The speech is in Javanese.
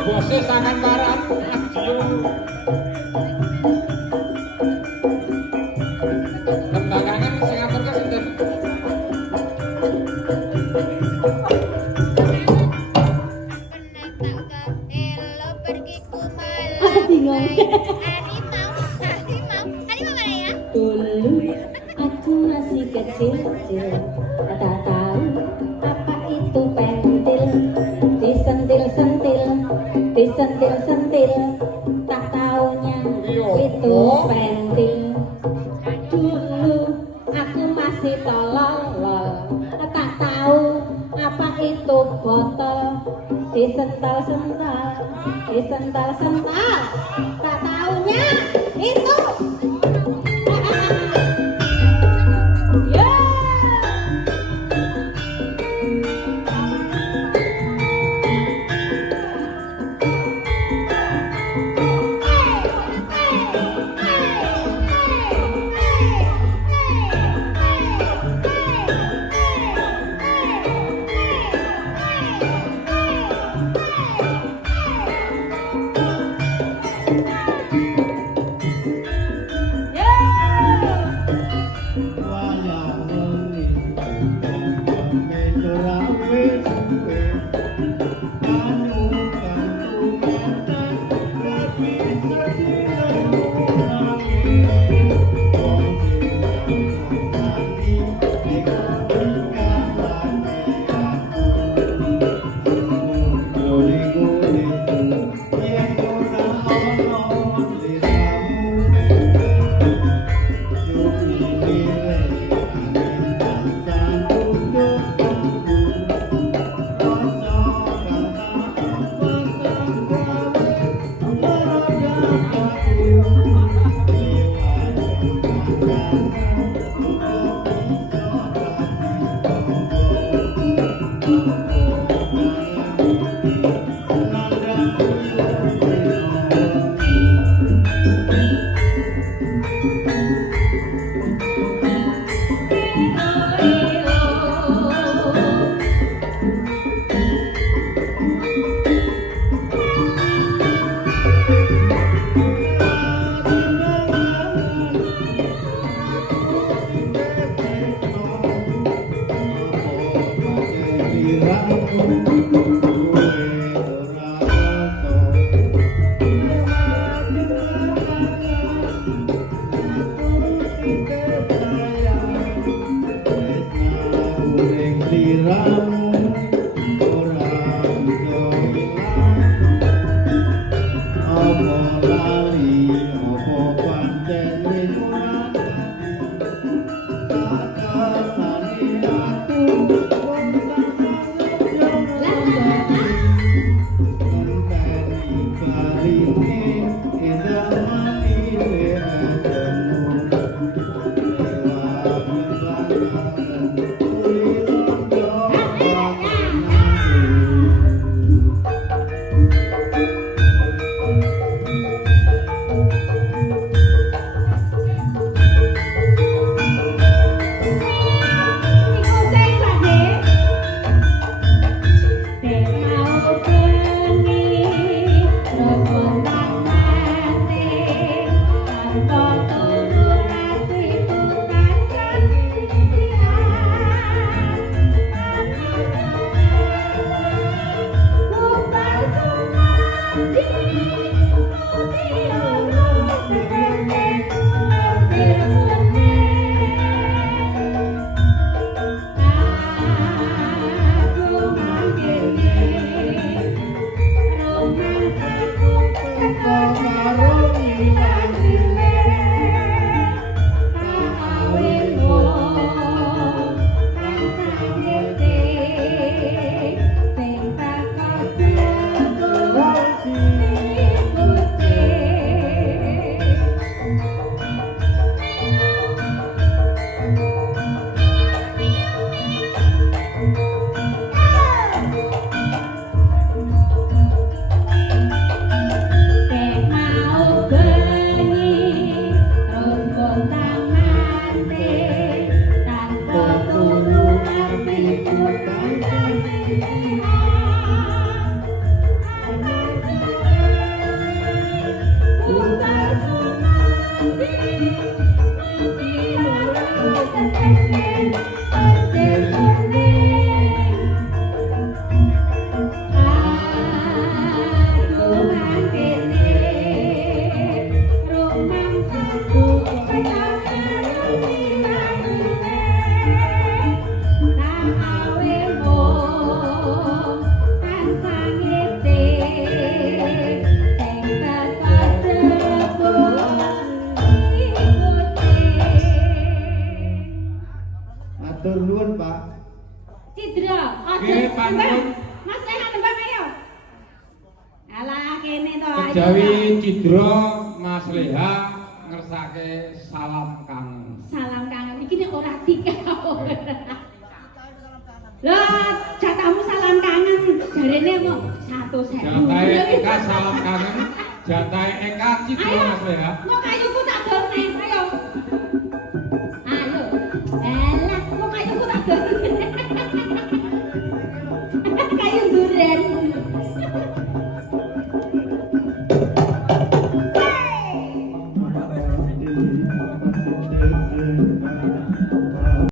bose sangan karan adio. Tembakangan sing aturke sinten? Aku bingung. Dulu aku masih kecil-kecil, tak tahu apa itu pentil. Disentil-sentil, disentil-sentil, tak taunya itu pentil. Dulu aku masih tolol, tak tahu apa itu botol. Disental-sental, disental-sental, tak taunya itu. nembang. Mas Leha nembang ayo. Alah kene to. Kejawi Cidro Mas Leha ngersake salam kangen. Salam kangen iki nek ora dikau. Lah, jatahmu salam kangen. Jarene kok 100.000. Jatahe Eka salam kangen. Jatahe Eka Cidro Ayo, Mas Leha. mau kayuku tak